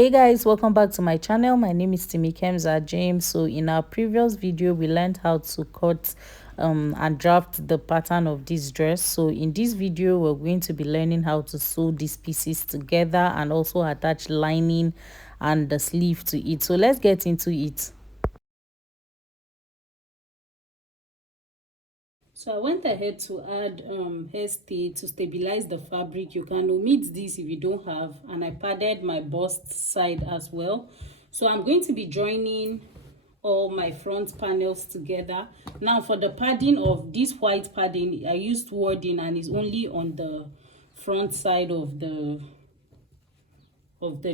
Hey guys, welcome back to my channel. My name is Timi Kemza James. So in our previous video we learned how to cut and draft the pattern of this dress. So in this video we're going to be learning how to sew these pieces together and also attach lining and the sleeve to it. So let's get into it. So I went ahead to add hair stay to stabilize the fabric. You can omit this if you don't have, and I padded my bust side as well. So I'm going to be joining all my front panels together. Now for the padding of this white padding, I used wording and it's only on the front side of the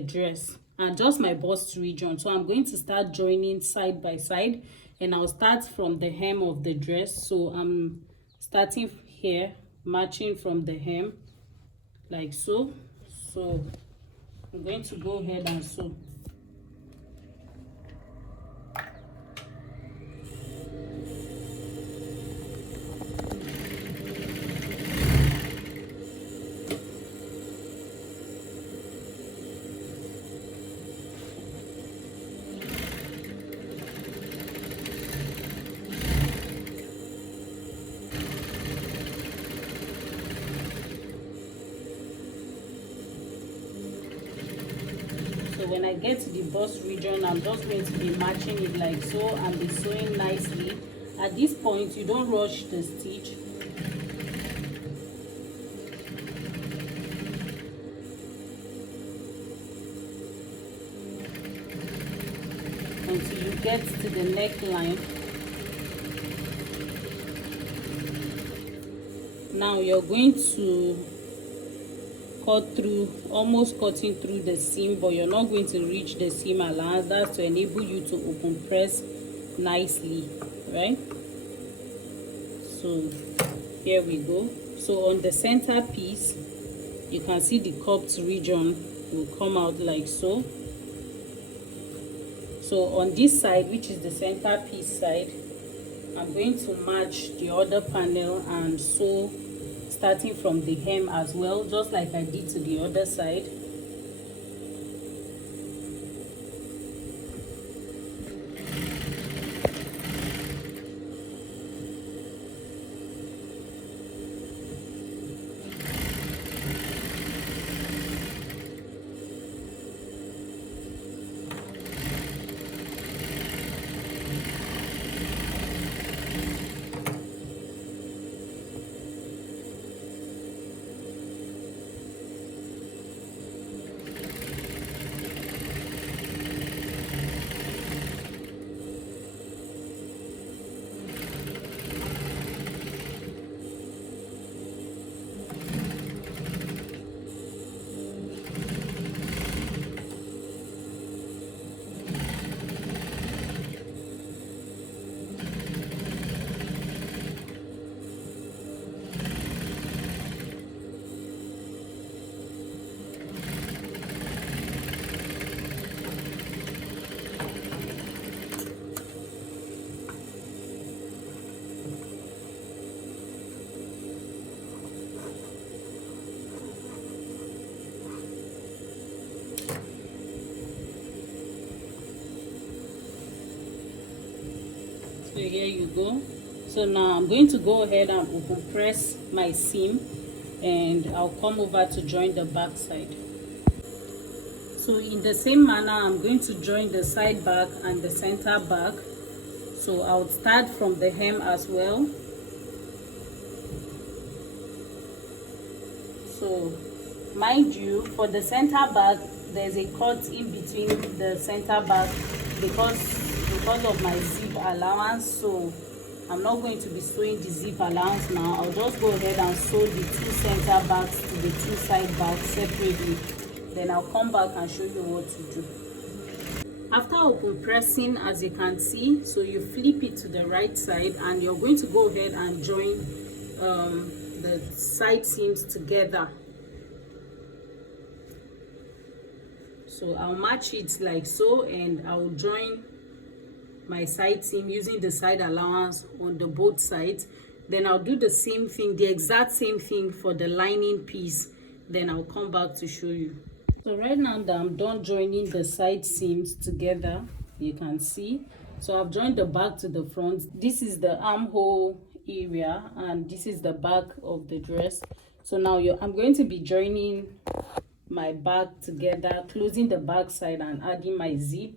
dress and just my bust region. So I'm going to start joining side by side, and I'll start from the hem of the dress. So I'm starting here, matching from the hem like so. So I'm going to go ahead and sew. So when I get to the bust region, I'm just going to be matching it like so and be sewing nicely. At this point, you don't rush the stitch. Until you get to the neckline. Now you're going to cut through, almost cutting through the seam, but you're not going to reach the seam allowance. That's to enable you to open press nicely, right? So here we go. So on the center piece, you can see the cupped region will come out like so. So on this side, which is the center piece side, I'm going to match the other panel and sew starting from the hem as well, just like I did to the other side. So here you go. So now I'm going to go ahead and open press my seam, and I'll come over to join the back side. So in the same manner, I'm going to join the side back and the center back. So I'll start from the hem as well. So mind you, for the center back, there's a cut in between the center back because of my zip allowance. So I'm not going to be sewing the zip allowance now. I'll just go ahead and sew the two center backs to the two side backs separately. Then I'll come back and show you what to do. After open pressing, as you can see, so you flip it to the right side and you're going to go ahead and join the side seams together. So I'll match it like so, and I'll join my side seam using the side allowance on the both sides. Then I'll do the same thing, the exact same thing for the lining piece. Then I'll come back to show you. So right now that I'm done joining the side seams together, you can see. So I've joined the back to the front. This is the armhole area and this is the back of the dress. So now I'm going to be joining my back together, closing the back side and adding my zip.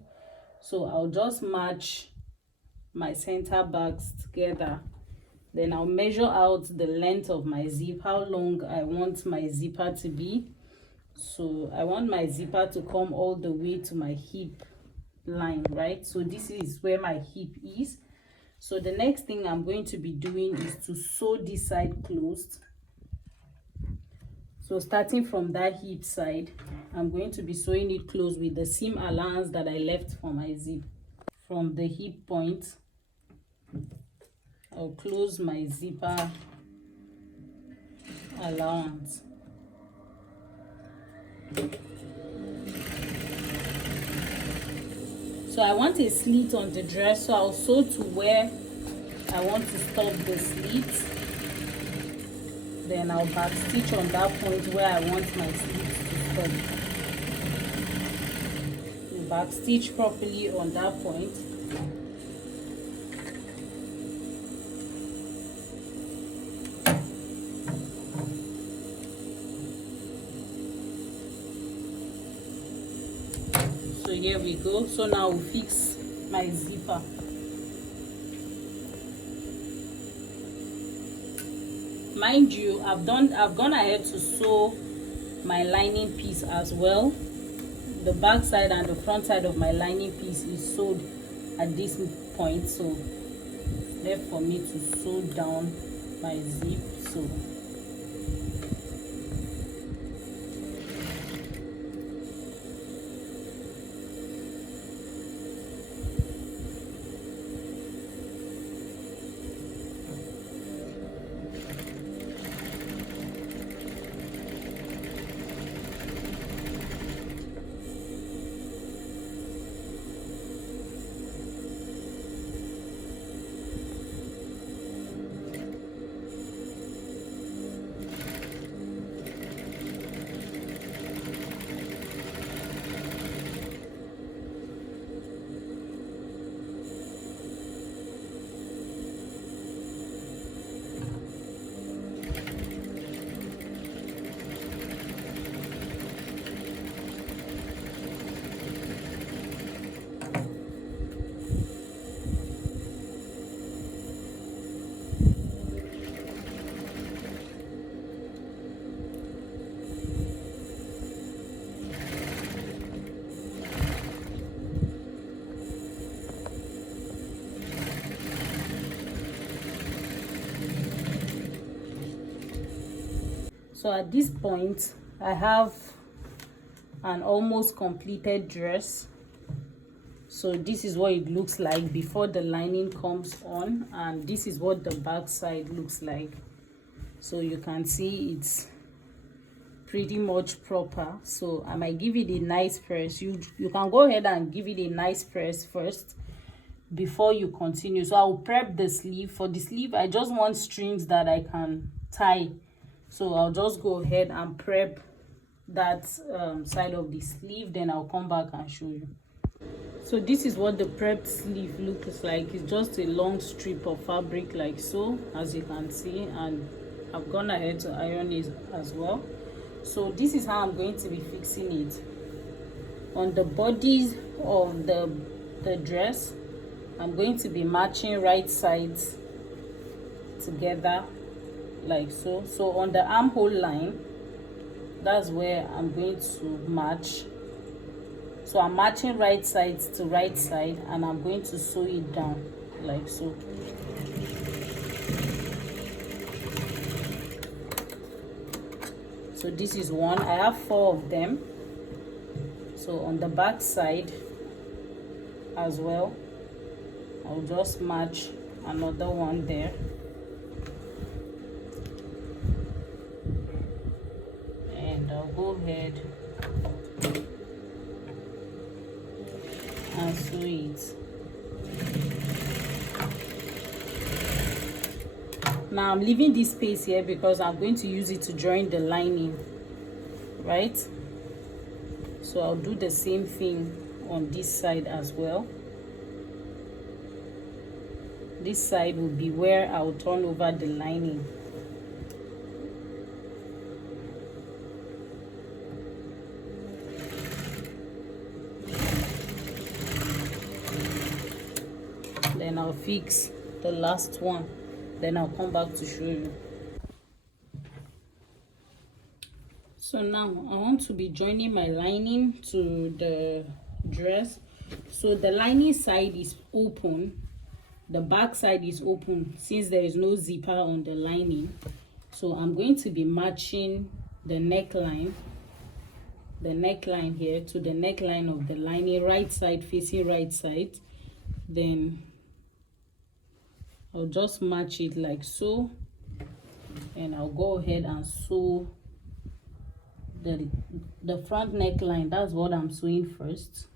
So I'll just match my center backs together. Then I'll measure out the length of my zip, how long I want my zipper to be. So I want my zipper to come all the way to my hip line, right? So this is where my hip is. So the next thing I'm going to be doing is to sew this side closed. So starting from that hip side, I'm going to be sewing it closed with the seam allowance that I left for my zip. From the hip point, I'll close my zipper allowance. So I want a slit on the dress, so I'll sew to where I want to stop the slit. Then I'll back stitch on that point where I want my slit to stop. Back stitch properly on that point. So here we go. So now we'll fix my zipper. Mind you, I've gone ahead to sew my lining piece as well. The back side and the front side of my lining piece is sewed at this point, so left for me to sew down my zip. So at this point, I have an almost completed dress. So this is what it looks like before the lining comes on, and this is what the back side looks like. So you can see it's pretty much proper. So I might give it a nice press. You can go ahead and give it a nice press first before you continue. So I'll prep the sleeve. For the sleeve, I just want strings that I can tie. So I'll just go ahead and prep that side of the sleeve, then I'll come back and show you. So this is what the prepped sleeve looks like. It's just a long strip of fabric like so, as you can see, and I've gone ahead to iron it as well. So this is how I'm going to be fixing it. On the bodies of the dress, I'm going to be matching right sides together like so. So on the armhole line, that's where I'm going to match. So I'm matching right sides to right side, and I'm going to sew it down like so. So this is one. I have 4 of them. So on the back side as well, I'll just match another one there. And I'll go ahead and sew it. Now I'm leaving this space here because I'm going to use it to join the lining, right? So I'll do the same thing on this side as well. This side will be where I'll turn over the lining. Then I'll fix the last one, then I'll come back to show you. So now I want to be joining my lining to the dress. So the lining side is open, the back side is open since there is no zipper on the lining. So I'm going to be matching the neckline here to the neckline of the lining, right side facing right side. Then I'll just match it like so, and I'll go ahead and sew the front neckline. That's what I'm sewing first.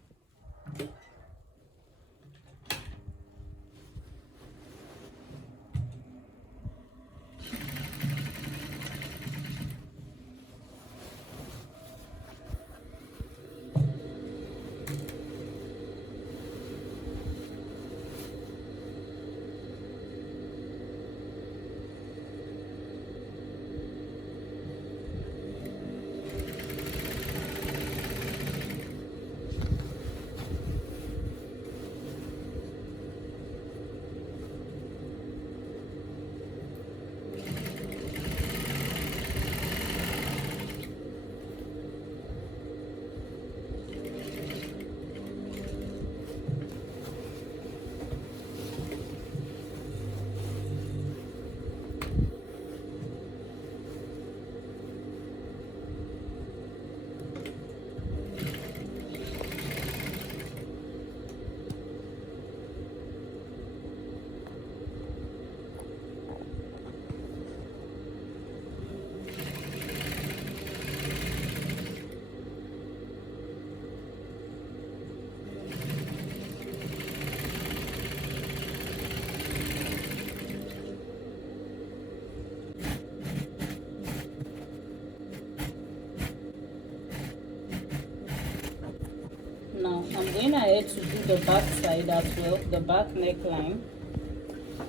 Now I'm going ahead to do the back side as well, the back neckline.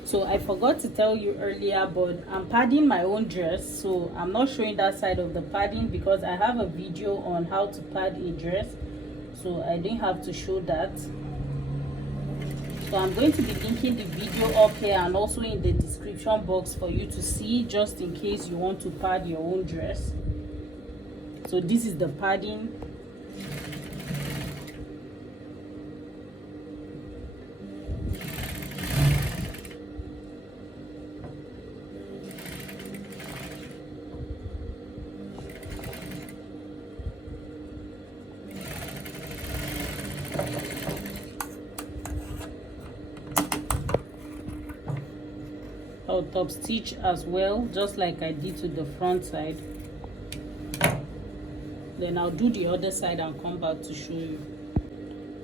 So I forgot to tell you earlier, but I'm padding my own dress, so I'm not showing that side of the padding because I have a video on how to pad a dress, so I didn't have to show that. So I'm going to be linking the video up here and also in the description box for you to see, just in case you want to pad your own dress. So this is the padding. I'll top stitch as well, just like I did to the front side. Then I'll do the other side and come back to show you.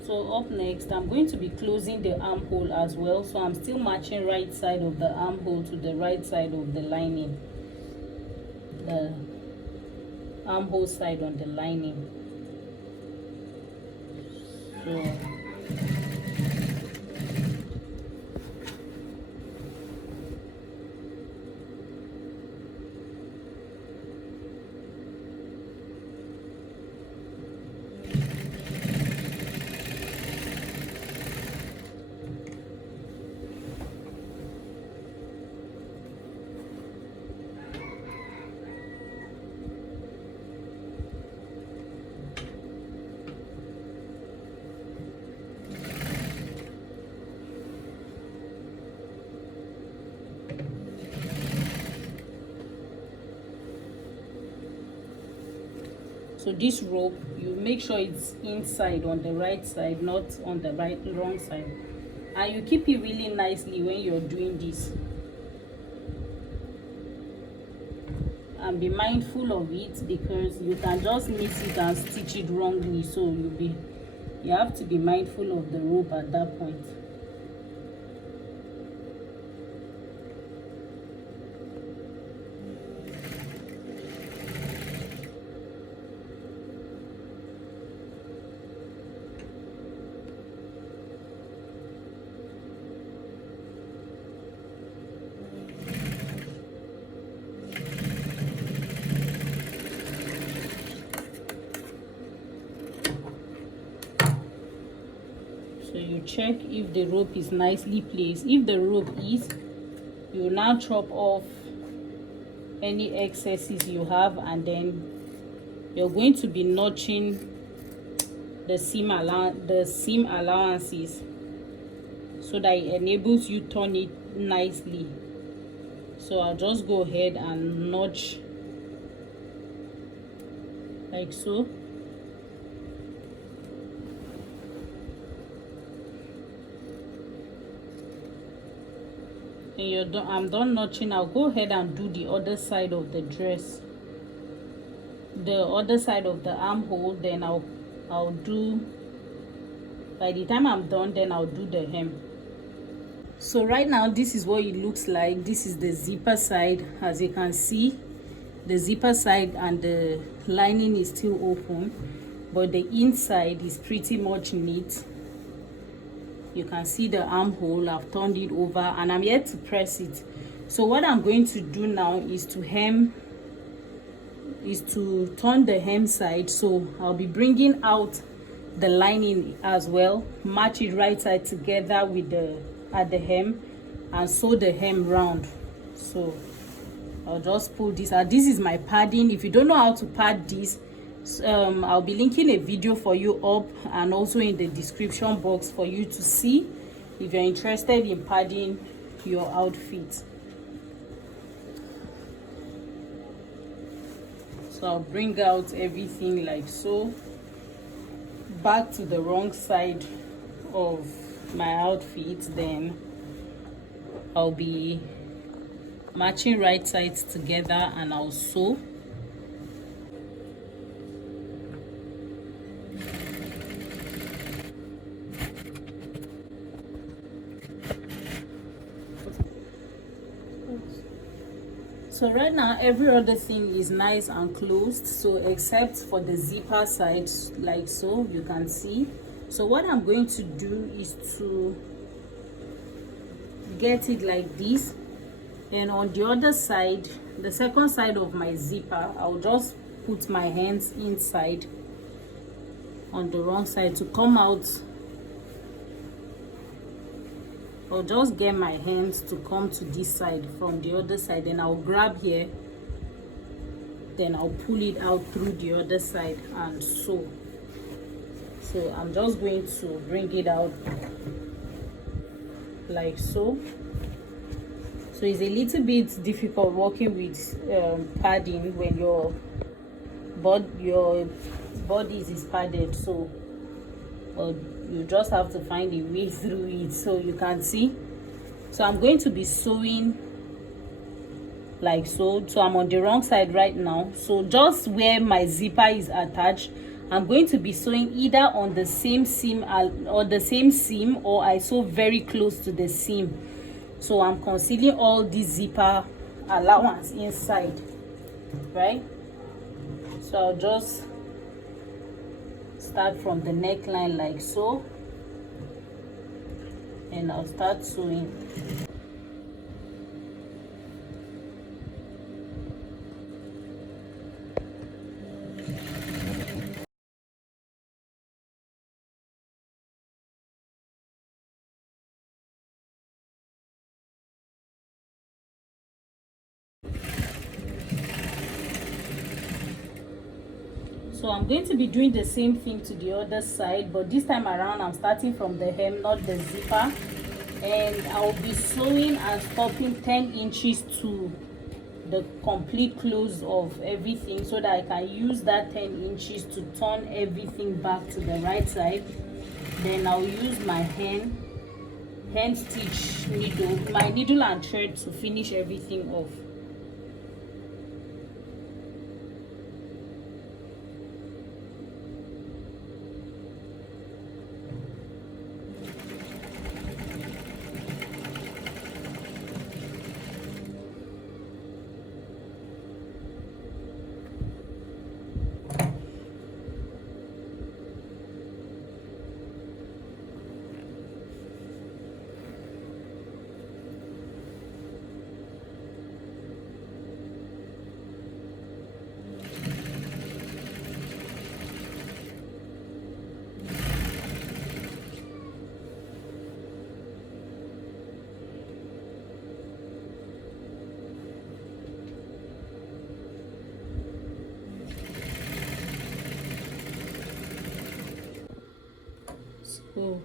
So up next, I'm going to be closing the armhole as well. So I'm still matching right side of the armhole to the right side of the lining, the armhole side on the lining. So so this rope, you make sure it's inside on the right side, not on the wrong side, and you keep it really nicely when you're doing this, and be mindful of it because you can just miss it and stitch it wrongly. So you have to be mindful of the rope at that point. So you check if the rope is nicely placed. If the rope is, you will now chop off any excesses you have, and then you're going to be notching the seam allowances so that it enables you turn it nicely. So I'll just go ahead and notch like so. And you're done. I'm done notching. I'll go ahead and do the other side of the dress, the other side of the armhole. Then I'll do, by the time I'm done, then I'll do the hem. So right now this is what it looks like. This is the zipper side. As you can see, the zipper side and the lining is still open, but the inside is pretty much neat. You can see the armhole. I've turned it over and I'm yet to press it. So what I'm going to do now is to turn the hem side. So I'll be bringing out the lining as well, match it right side together with at the hem, and sew the hem round. So I'll just pull this out. This is my padding. If you don't know how to pad this, I'll be linking a video for you up and also in the description box for you to see if you're interested in padding your outfit. So I'll bring out everything like so, back to the wrong side of my outfit. Then I'll be matching right sides together and I'll sew. So right now every other thing is nice and closed, so except for the zipper side, like so, you can see. So what I'm going to do is to get it like this, and on the other side, the second side of my zipper, I'll just put my hands inside on the wrong side to come out. I'll just get my hands to come to this side from the other side, and I'll grab here, then I'll pull it out through the other side and sew. So I'm just going to bring it out like so. So it's a little bit difficult working with padding when your body is padded, so you just have to find a way through it. So you can see, so I'm going to be sewing like so. So I'm on the wrong side right now, so just where my zipper is attached, I'm going to be sewing either on the same seam or I sew very close to the seam. So I'm concealing all this zipper allowance inside, right? So I'll just start from the neckline like so, and I'll start sewing. So I'm going to be doing the same thing to the other side, but this time around I'm starting from the hem, not the zipper, and I'll be sewing and stopping 10 inches to the complete close of everything, so that I can use that 10 inches to turn everything back to the right side. Then I'll use my hand stitch needle, my needle and thread, to finish everything off. So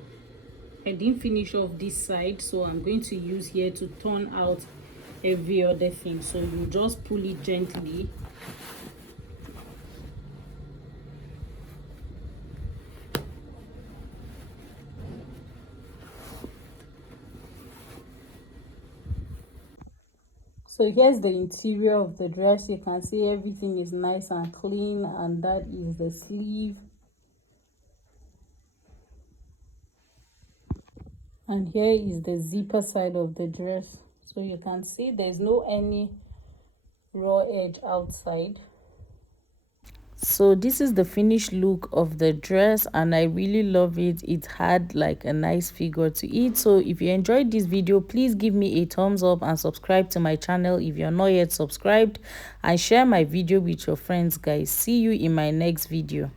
I didn't finish off this side, so I'm going to use here to turn out every other thing. So you just pull it gently. So here's the interior of the dress. You can see everything is nice and clean, and that is the sleeve. And here is the zipper side of the dress. So you can see there's no any raw edge outside. So this is the finished look of the dress, and I really love it. It had like a nice figure to it. So if you enjoyed this video, please give me a thumbs up and subscribe to my channel if you're not yet subscribed, and share my video with your friends, guys. See you in my next video.